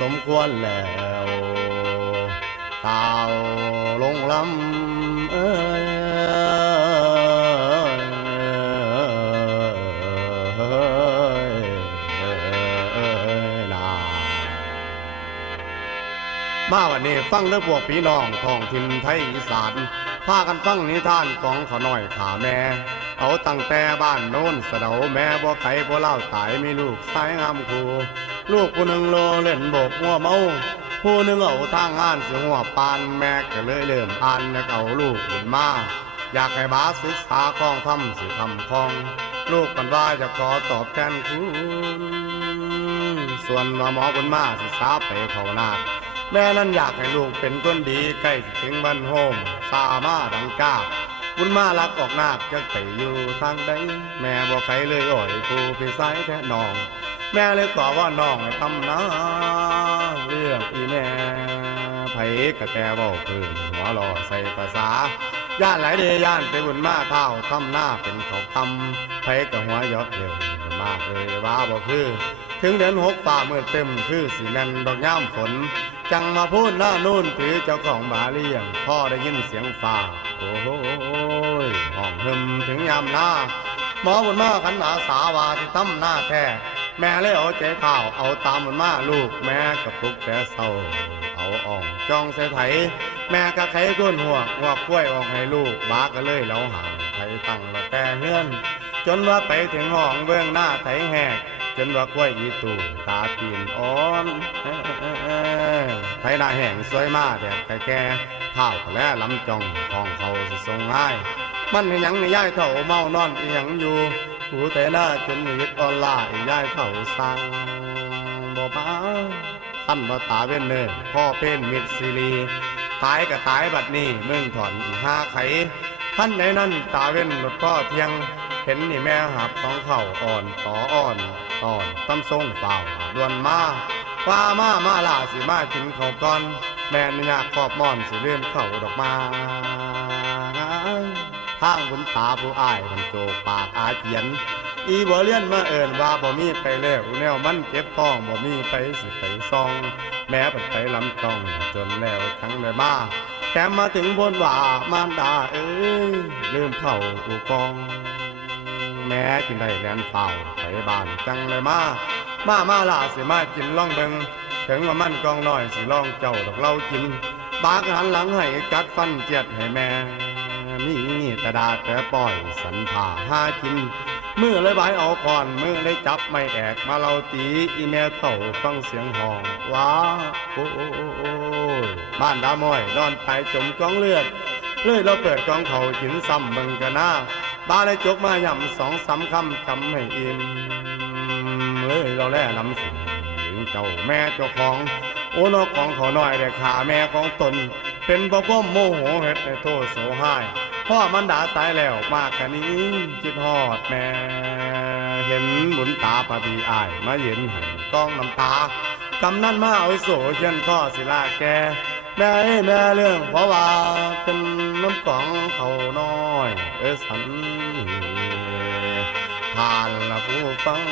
สมควรแล้วตาวลงลำเอ้ยนามาวันนี้ฟังเรื่องพวกพี่น้องท้องถิ่นไทยอีสานพากันฟังนิทานของขาน้อยขาแม่ เอาตั้งแต่บ้านโน้นสะเดาแม่บ่ไข่บ่เล่าตายมีลูกสายงามคู ลูกผู้หนึ่งโลเล่นโบกหัวเมาผู้หนึ่งเอาทางอ่านสิหัวปานแม่ก็เลยเริ่มอ่านแล้วก็เอาลูกบุญมาอยากให้บาศึกษาคล้องทำสิคำคล้อง ลูกกันว่าจะขอตอบแทนคุณส่วนว่าหมอบุญมาสิสาไปเขานาแม่นั้นอยากให้ลูกเป็นคนดีใกล้สิถึงวันโฮมสามาดังกาบุญมาลักออกนาคจะไปอยู่ทางใดแม่บอกใครเลยอ่อยกูพี่สายแท้น้อง แม่เลยขอว่าน้องให้ทำนาเรื่องอีแม่ไผกะแกเว้าพื้นหัวหล่อใส่ภาษาย่านหลายเดีย่านไปบุญมาเท่าทำหน้าเป็นเขาคำไผกะหัวยอะเดียวมากเลยว่าบ่คือ ถึงเดือนหกฝ่ามืดเต็มคือสีแมนดอกย่ามฝน จังมาพูดหน้านู่นถือเจ้าของบาเลียงพ่อได้ยินเสียงฟ้าโอ้โหยห้องหึมถึงยามหน้าหมอบุญมาขันอาสาวาที่ทำหน้าแท้ แม่เลยเอาใจข้าวเอาตามบุญมาลูกแม่กับปลุกแต่เศร้าเอาอ่องจ้องใส่ไถแม่กะไขก้นหัวหัวกล้วยออกให้ลูกบาก็เลยเหลาห่างไถตั้งละแต่เฮือน จนว่าไปถึงห้องเบื้องหน้าไถแหก จนว่ากล้วยอีตู่ตาตีนอ่อนไถหน้าแห้งสวยมากแดดไก่แก่เท้าและลำจองของเขาสิทรงง่าย มันเห็นยังในย่ายเถ่าเมานอนอียังอยู่ หูแต่หน้าจนยึดออนไลน์ย่ายเถ่าสั่งบ่มาท่านว่าตาเว้นเนินพ่อเป็นมิดซีรีตายก็ตายบัดนี้เมืองถอนห้าไขท่านในนั้นตาเว้นหลดพ่อเทียงเห็นนี่แม่หับของเข่าอ่อนต่ออ่อนตอนตำทรงเปล่าดวนมาว่ามามาล่าสิมากินเขาก่อน แม่นอยากขอบมอนสิเลื่อนเข่าดอกมา ทางบุญตาผู้อ้ายมันโจกปากอาเจียน อีบ่เลียนมาเอินว่าบ่มีไปแล้วแนวมันเก็บท้องบ่มีไปสิไปซอง แม่เปิดไปลำจองจนแล้วทั้งเลยมาแถมมาถึงบนว่ามารดาเอ้ยลืมเข้าอูกอง แม่กินได้แลนเฝ้าไปบ้านจังเลยมามามาล่ะสิมากินล่องเบิงถึงว่ามันกองน้อยสิล่องเจ้าดอกเล่ากิน บากหันหลังให้กัดฟันเจียดให้แม่ มีแต่ดาแต่ปล่อยสันผ่าหากินมือเลยบเอาก่อนมือเลยจับไม่แอกมาเราตีอีแม่เถ่าฟังเสียงห้องว้าโอ้โอ้โอ้โอ้บ้านดามอยนอนตายจมกองเลือดเลยเราเปิดกองเขากินซ้ำเบิงกันหน้าบ้าเลยจกมาย่ำสองสามคำจำให้อิ่มเลยเราแล่นำสิงถึงเจ้าแม่เจ้าของ โอ้นอกของเขาหน่อยแต่ขาแม่ของตน เป็นเพราะความโมโหเฮ็ดให้โทษโสหายพ่อมันด่าตายแล้วมากกันนี้คิดฮอดแม่ เห็นบุญตาปะบีอาย มาเย็นให้กองน้ำตากำนั่นมาเอาโสเขียนข้อศิลาแกแม่แม่เรื่องเพราะว่าเป็นน้ำกล่องเขาน้อย เออสันผ่านละผู้ฟัง